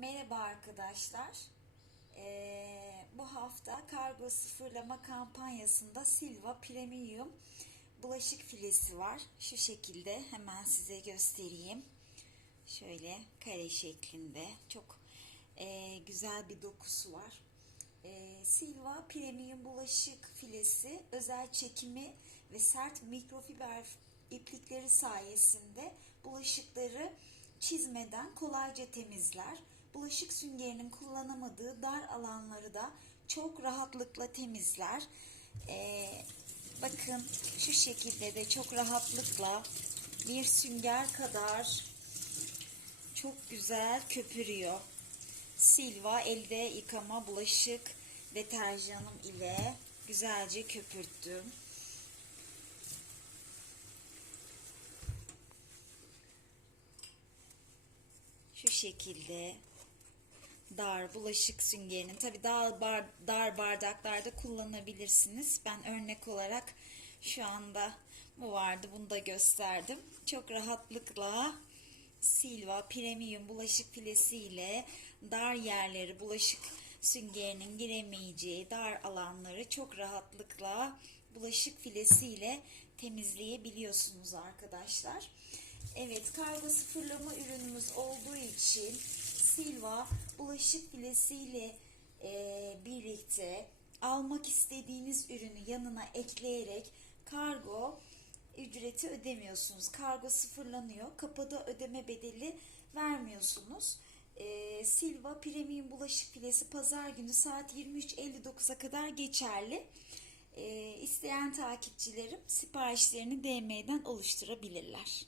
Merhaba arkadaşlar. Ee, bu hafta kargo sıfırlama kampanyasında Silva Premium bulaşık filesi var. Şu şekilde hemen size göstereyim. Şöyle kare şeklinde çok e, güzel bir dokusu var. E, Silva Premium bulaşık filesi özel çekimi ve sert mikrofiber iplikleri sayesinde bulaşıkları çizmeden kolayca temizler. Bulaşık süngerinin kullanamadığı dar alanları da çok rahatlıkla temizler. Ee, bakın şu şekilde de çok rahatlıkla bir sünger kadar çok güzel köpürüyor. Silva elde yıkama bulaşık deterjanım ile güzelce köpürttüm. Şu şekilde dar bulaşık süngerinin tabi dar, bar, dar bardaklarda kullanabilirsiniz. Ben örnek olarak şu anda bu vardı bunu da gösterdim. Çok rahatlıkla Silva Premium bulaşık filesi ile dar yerleri bulaşık süngerinin giremeyeceği dar alanları çok rahatlıkla bulaşık filesi ile temizleyebiliyorsunuz arkadaşlar. Evet kargo sıfırlama ürünümüz olduğu için Silva bulaşık filesiyle e, birlikte almak istediğiniz ürünü yanına ekleyerek kargo ücreti ödemiyorsunuz. Kargo sıfırlanıyor. Kapıda ödeme bedeli vermiyorsunuz. E, Silva Premium bulaşık filesi pazar günü saat 23.59'a kadar geçerli. E, isteyen takipçilerim siparişlerini DM'den oluşturabilirler.